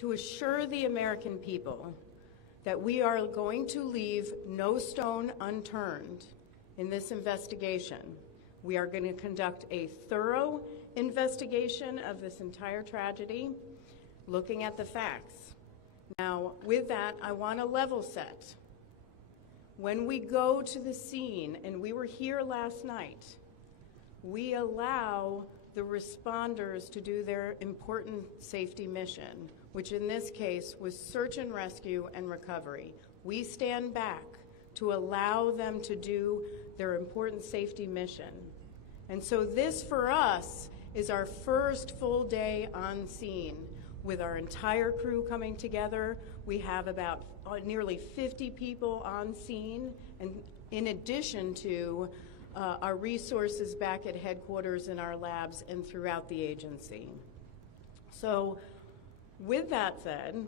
to assure the American people that we are going to leave no stone unturned in this investigation. We are going to conduct a thorough investigation of this entire tragedy, looking at the facts. Now, with that, I want to level set. When we go to the scene, and we were here last night, we allow the responders to do their important safety mission, which in this case was search and rescue and recovery. We stand back to allow them to do their important safety mission. And so this, for us, is our first full day on scene with our entire crew coming together. We have about nearly 50 people on scene, and in addition to our resources back at headquarters in our labs and throughout the agency. So with that said,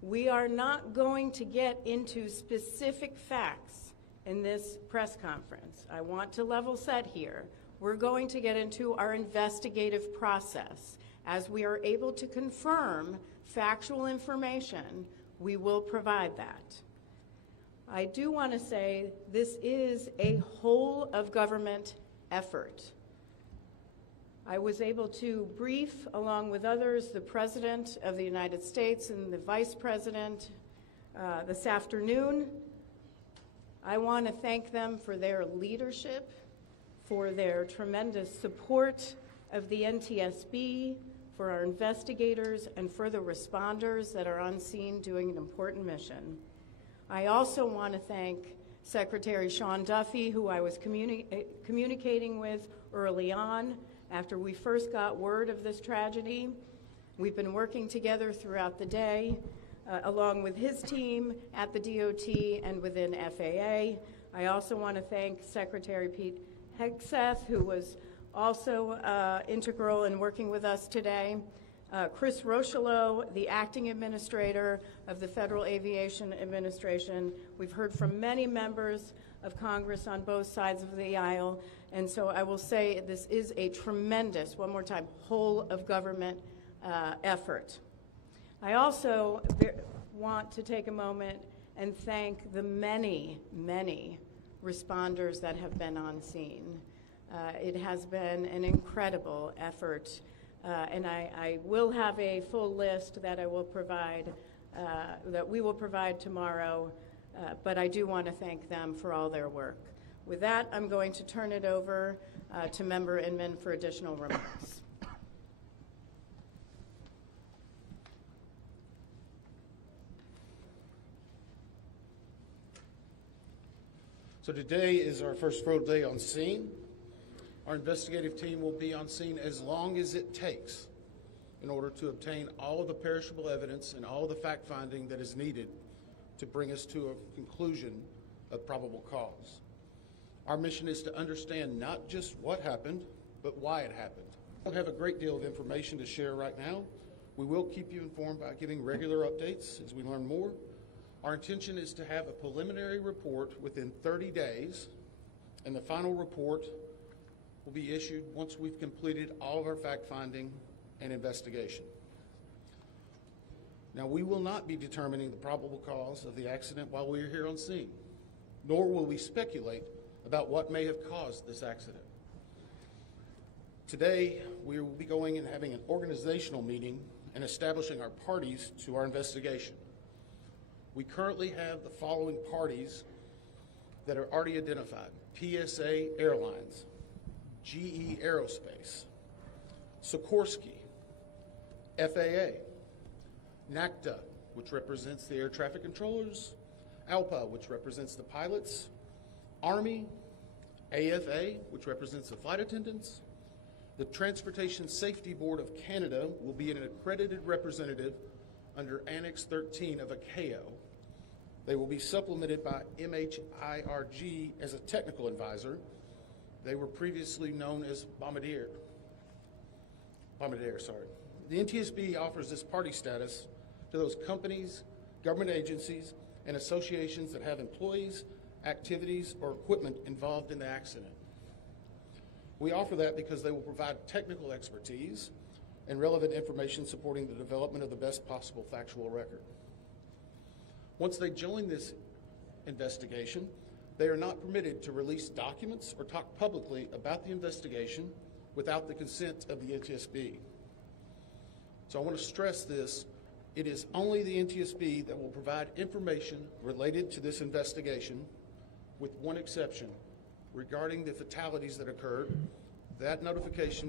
we are not going to get into specific facts in this press conference. I want to level set here. We're going to get into our investigative process. As we are able to confirm factual information, we will provide that. I do want to say this is a whole of government effort. I was able to brief, along with others, the President of the United States and the Vice President this afternoon. I want to thank them for their leadership, for their tremendous support of the NTSB, for our investigators, and for the responders that are on scene doing an important mission. I also want to thank Secretary Sean Duffy, who I was communicating with early on after we first got word of this tragedy. We've been working together throughout the day, along with his team at the DOT and within FAA. I also want to thank Secretary Pete Hegseth, who was also integral in working with us today. Chris Rochelot, the acting administrator of the Federal Aviation Administration. We've heard from many members of Congress on both sides of the aisle, and so I will say this is a tremendous, one more time, whole of government effort. I also want to take a moment and thank the many, many responders that have been on scene. It has been an incredible effort, and I will have a full list that I will provide, that we will provide tomorrow, but I do want to thank them for all their work. With that, I'm going to turn it over to Member Inman for additional remarks. So today is our first full day on scene. Our investigative team will be on scene as long as it takes in order to obtain all of the perishable evidence and all of the fact-finding that is needed to bring us to a conclusion of probable cause. Our mission is to understand not just what happened, but why it happened. We don't have a great deal of information to share right now. We will keep you informed by giving regular updates as we learn more. Our intention is to have a preliminary report within 30 days, and the final report will be issued once we've completed all of our fact-finding and investigation. Now, we will not be determining the probable cause of the accident while we are here on scene, nor will we speculate about what may have caused this accident. Today, we will be going and having an organizational meeting and establishing our parties to our investigation. We currently have the following parties that are already identified: PSA Airlines, GE Aerospace, Sikorsky, FAA, NACTA, which represents the air traffic controllers, ALPA, which represents the pilots, Army, AFA, which represents the flight attendants. The Transportation Safety Board of Canada will be an accredited representative under Annex 13 of ICAO. They will be supplemented by MHIRG as a technical advisor. They were previously known as Bombardier. The NTSB offers this party status to those companies, government agencies, and associations that have employees, activities, or equipment involved in the accident. We offer that because they will provide technical expertise and relevant information supporting the development of the best possible factual record. Once they join this investigation, they are not permitted to release documents or talk publicly about the investigation without the consent of the NTSB. So I want to stress this. It is only the NTSB that will provide information related to this investigation, with one exception. Regarding the fatalities that occurred, that notification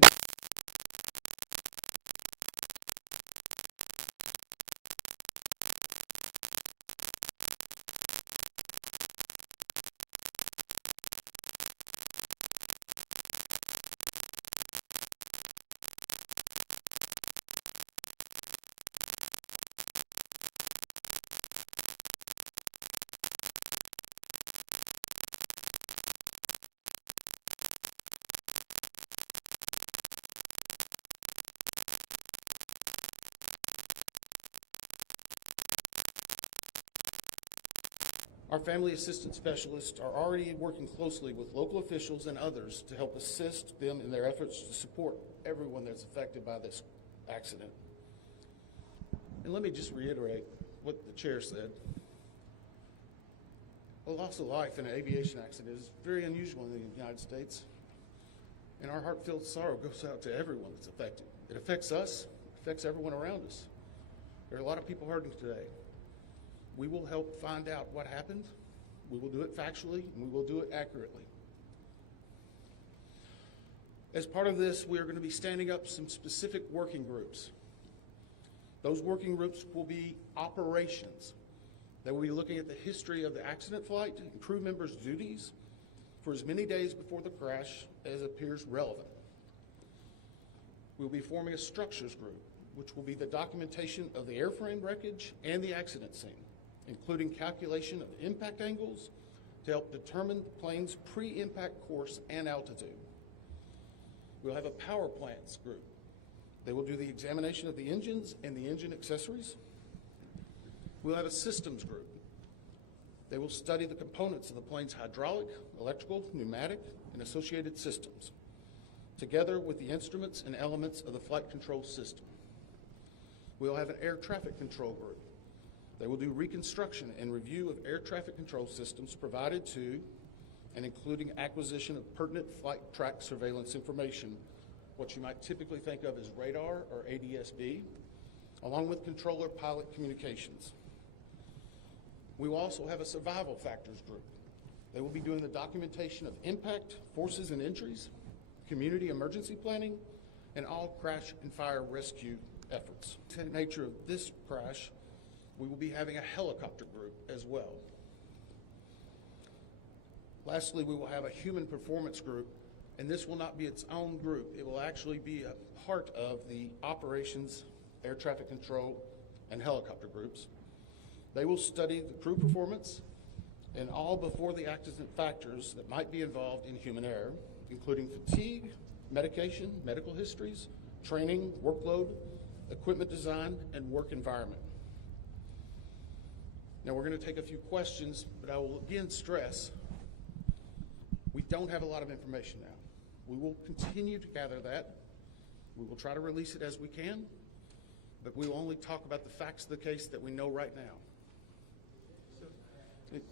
Our family assistance specialists are already working closely with local officials and others to help assist them in their efforts to support everyone that's affected by this accident. And let me just reiterate what the chair said. A loss of life in an aviation accident is very unusual in the United States, and our heartfelt sorrow goes out to everyone that's affected. It affects us, it affects everyone around us. There are a lot of people hurting today. We will help find out what happened. We will do it factually, and we will do it accurately. As part of this, we are going to be standing up some specific working groups. Those working groups will be operations. They will be looking at the history of the accident flight and crew members' duties for as many days before the crash as appears relevant. We'll be forming a structures group, which will be the documentation of the airframe wreckage and the accident scene, including calculation of impact angles to help determine the plane's pre-impact course and altitude. We'll have a power plants group. They will do the examination of the engines and the engine accessories. We'll have a systems group. They will study the components of the plane's hydraulic, electrical, pneumatic, and associated systems, together with the instruments and elements of the flight control system. We'll have an air traffic control group. They will do reconstruction and review of air traffic control systems provided to and including acquisition of pertinent flight track surveillance information, what you might typically think of as radar or ADSB, along with controller pilot communications. We will also have a survival factors group. They will be doing the documentation of impact, forces and injuries, community emergency planning, and all crash and fire rescue efforts. The nature of this crash, we will be having a helicopter group as well. Lastly, we will have a human performance group, and this will not be its own group. It will actually be a part of the operations, air traffic control, and helicopter groups. They will study the crew performance and all before the accident factors that might be involved in human error, including fatigue, medication, medical histories, training, workload, equipment design, and work environment. Now we're going to take a few questions, but I will again stress, we don't have a lot of information now. We will continue to gather that. We will try to release it as we can, but we will only talk about the facts of the case that we know right now.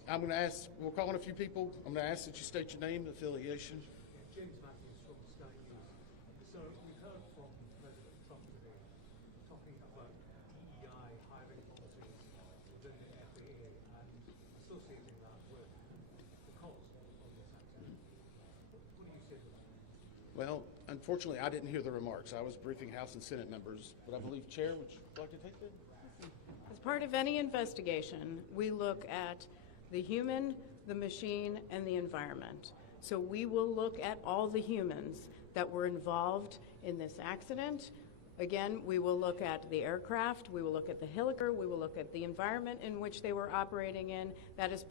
I'm going to ask, we'll call on a few people. I'm going to ask that you state your name and affiliation. James Matthews from Sky News. So we heard from President Trump today talking about DEI hiring policies within the FAA and associating that with the cause of this accident. What do you say to that? Well, unfortunately, I didn't hear the remarks. I was briefing House and Senate members, but I believe, Chair, would you like to take that? As part of any investigation, we look at the human, the machine, and the environment. So we will look at all the humans that were involved in this accident. Again, we will look at the aircraft, we will look at the helicopter, we will look at the environment in which they were operating in. That is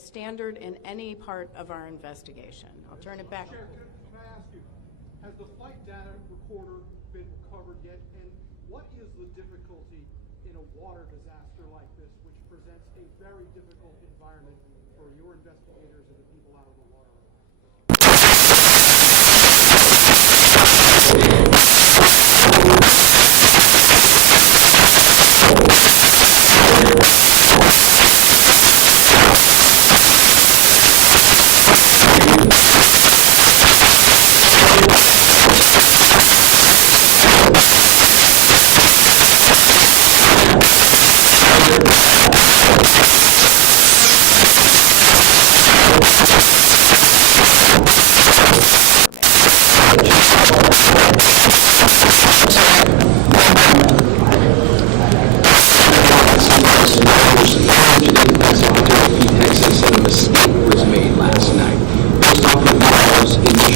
standard in any part of our investigation. I'll turn it back. Chair, can I ask you, has the flight data recorder been recovered yet? And what is the difficulty in a water disaster like this, which presents a very difficult environment for your investigators and the people out of the water?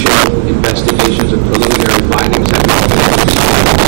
initial investigations and preliminary findings have not been decided.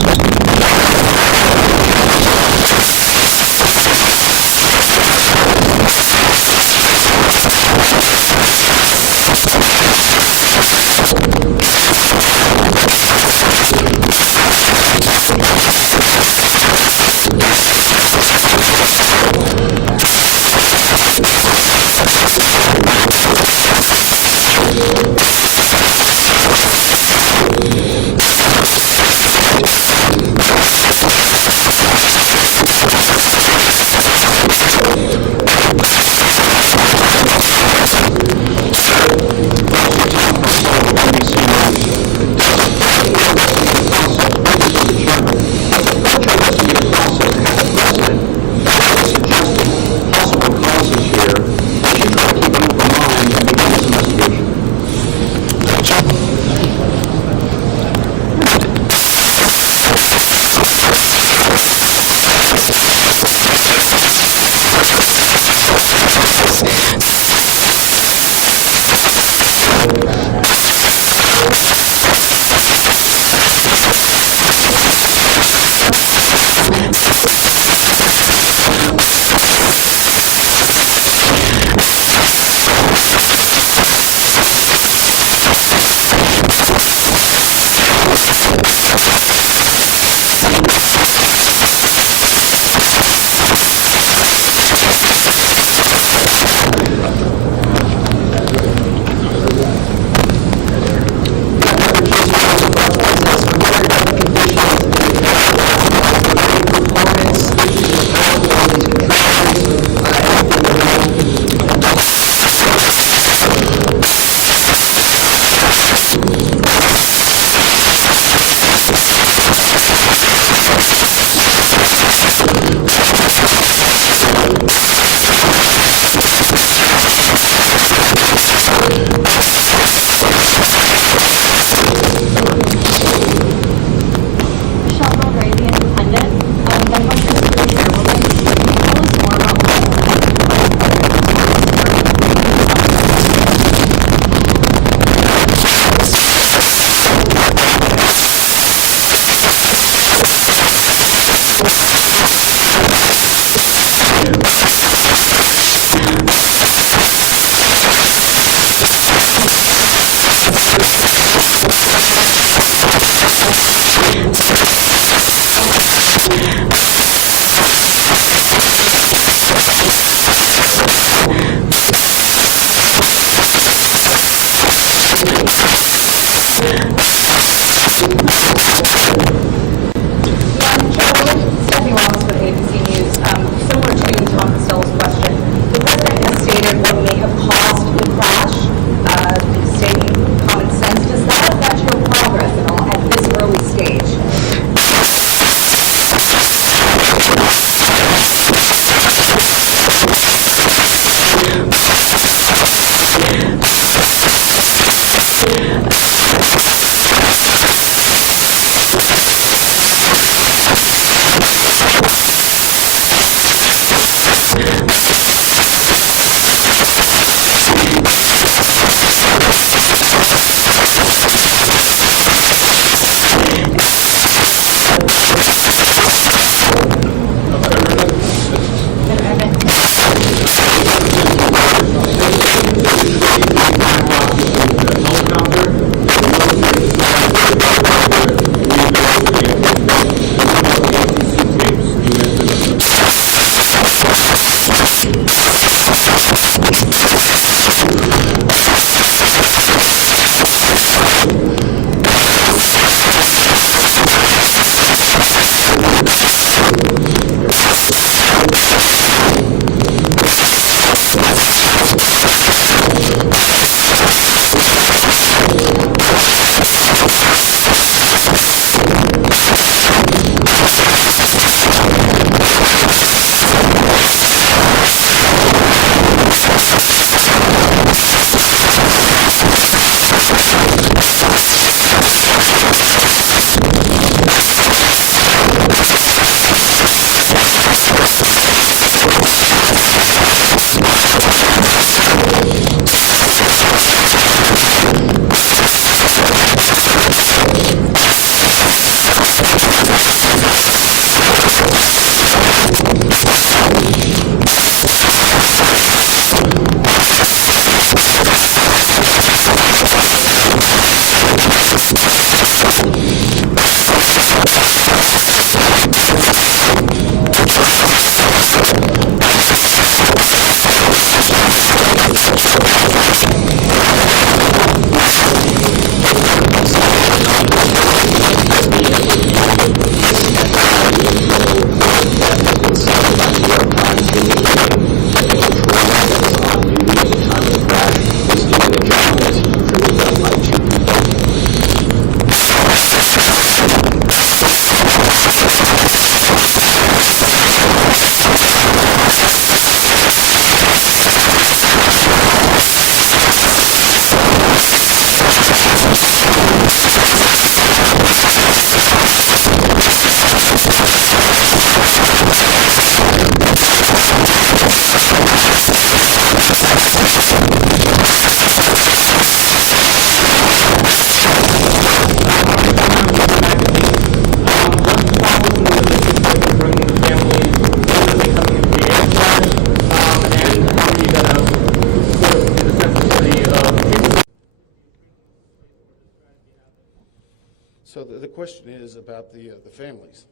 So the question is about the families,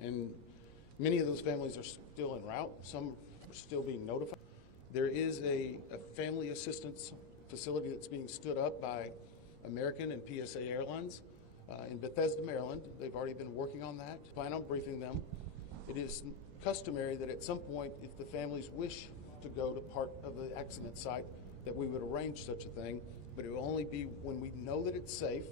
and many of those families are still en route. Some are still being notified. There is a family assistance facility that's being stood up by American and PSA Airlines in Bethesda, Maryland. They've already been working on that. Plan on briefing them. It is customary that at some point, if the families wish to go to part of the accident site, that we would arrange such a thing, but it will only be when we know that it's safe,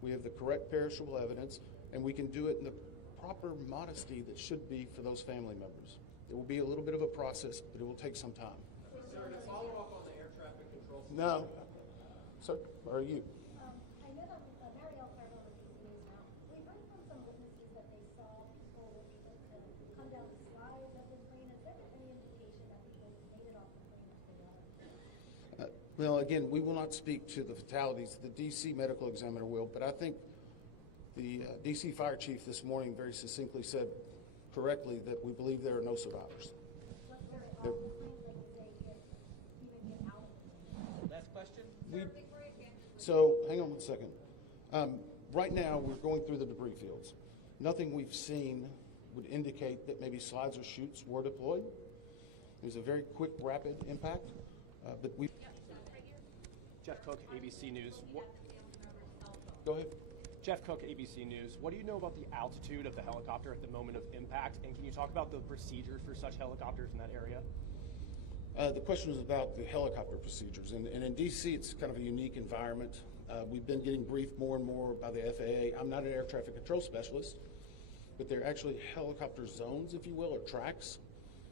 we have the correct perishable evidence, and we can do it in the proper modesty that should be for those family members. It will be a little bit of a process, but it will take some time. Sir, to follow up on the air traffic control system. No. Sir, or are you? I know that Marielle Carville with these news now. We heard from some witnesses that they saw people come down the slides of the plane. Is there any indication that people made it off the plane to the water? Well, again, we will not speak to the fatalities. The D.C. medical examiner will, but I think the D.C. fire chief this morning very succinctly said correctly that we believe there are no survivors. What's their planes like they even get out? Last question. So, hang on one second. Right now, we're going through the debris fields. Nothing we've seen would indicate that maybe slides or chutes were deployed. It was a very quick, rapid impact, but we... Jeff Cook, ABC News. Go ahead. Jeff Cook, ABC News. What do you know about the altitude of the helicopter at the moment of impact? And can you talk about the procedures for such helicopters in that area? The question was about the helicopter procedures. And in D.C., it's kind of a unique environment. We've been getting briefed more and more by the FAA. I'm not an air traffic control specialist, but they're actually helicopter zones, if you will, or tracks.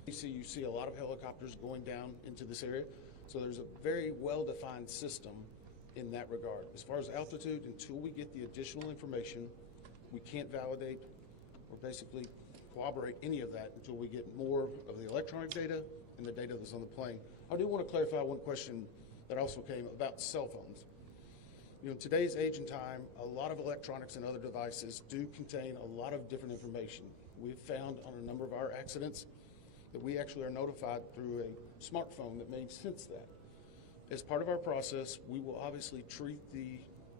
In D.C., you see a lot of helicopters going down into this area. So there's a very well-defined system in that regard. As far as altitude, until we get the additional information, we can't validate or basically corroborate any of that until we get more of the electronic data and the data that's on the plane. I do want to clarify one question that also came about cell phones. You know, in today's age and time, a lot of electronics and other devices do contain a lot of different information. We've found on a number of our accidents that we actually are notified through a smartphone that may sense that. As part of our process, we will obviously treat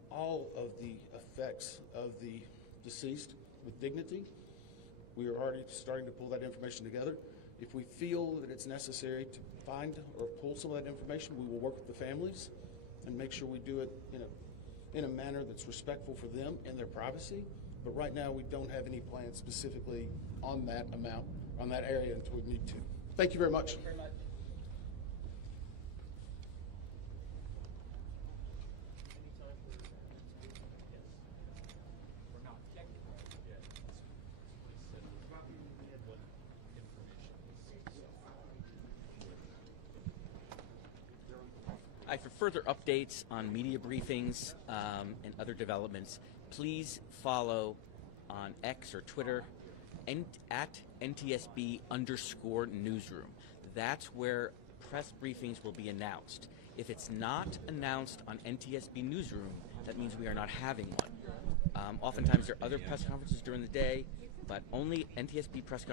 all of the effects of the deceased with dignity. We are already starting to pull that information together. If we feel that it's necessary to find or pull some of that information, we will work with the families and make sure we do it in a manner that's respectful for them and their privacy. But right now, we don't have any plans specifically on that amount, on that area until we need to. Thank you very much. Thank you very much. For further updates on media briefings and other developments, please follow on X or Twitter at NTSB_newsroom. That's where press briefings will be announced. If it's not announced on NTSB Newsroom, that means we are not having one. Oftentimes there are other press conferences during the day, but only NTSB press conferences